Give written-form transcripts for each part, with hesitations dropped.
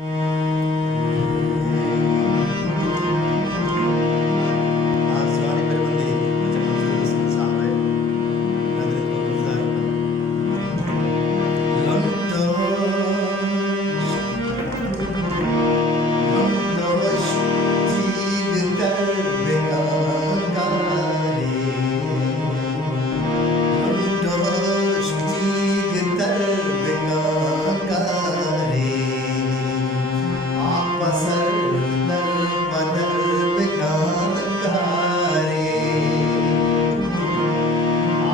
Selamat berbandi macam mana sampai nanti berputar. Lontos tigar begangare, lontos tigar begangare, apa serdar badar begangare.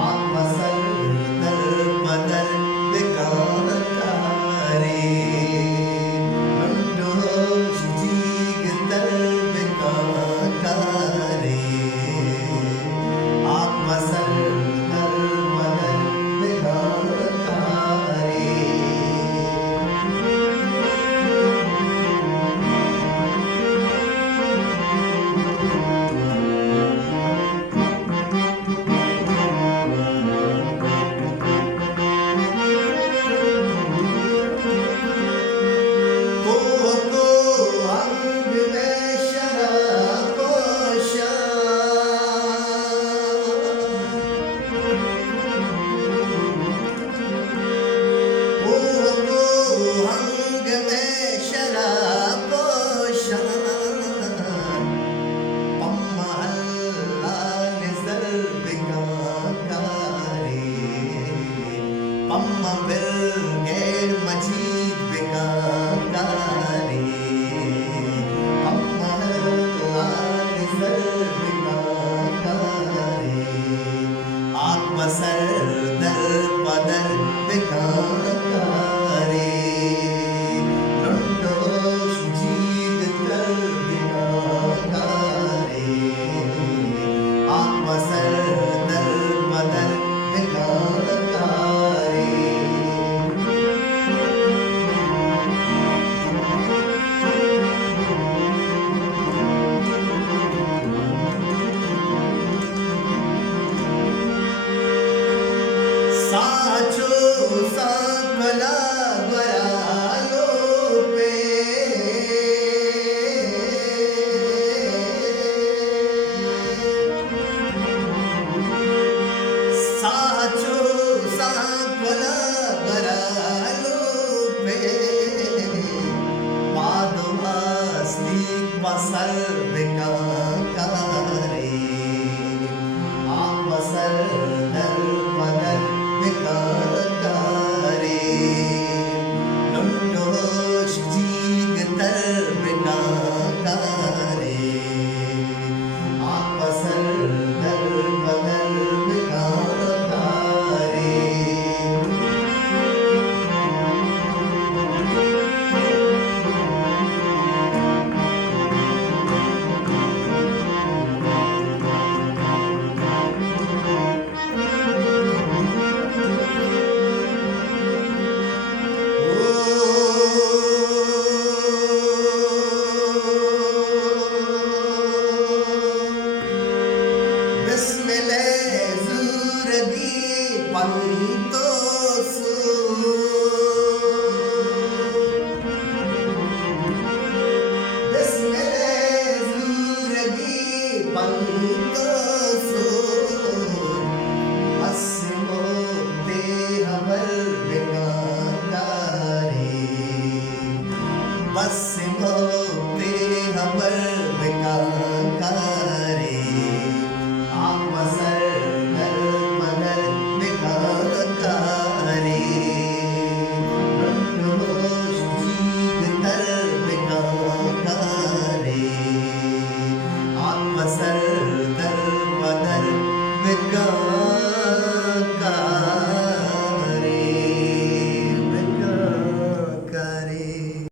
आप sir दर बदर बेकारकारे लंडोश जीग दर बेकारकारे आप sir दर बदर बेकारकारे को अंग में शराब पोशा को अंग में शराब पोशा पम्महल्ला निज़र बिकाकारे पम्मा बिरगेड मजीद बिकाकारे पम्महल्ला निज़र बिकाकारे आग बसर दर पदर बिकाकारे लंडोश जीद दर बिकाकारे आग बसर दर पदर बिकाकारे साचो साकला बरालो पे साचो साकला बरालो पे पादवास्ती बसर बेकाकारे आप सर दर बदर बेकाकारे लंडोश जीग दर बेकाकारे आप सर दर बदर बेकाकारे बिस्मिल्लाह ज़ूरदी पंतोसु बिस्मिल्लाह ज़ूरदी पंतोसु अस्मो देहवर बेकाकारे बस्मो देहवर बेकाकारे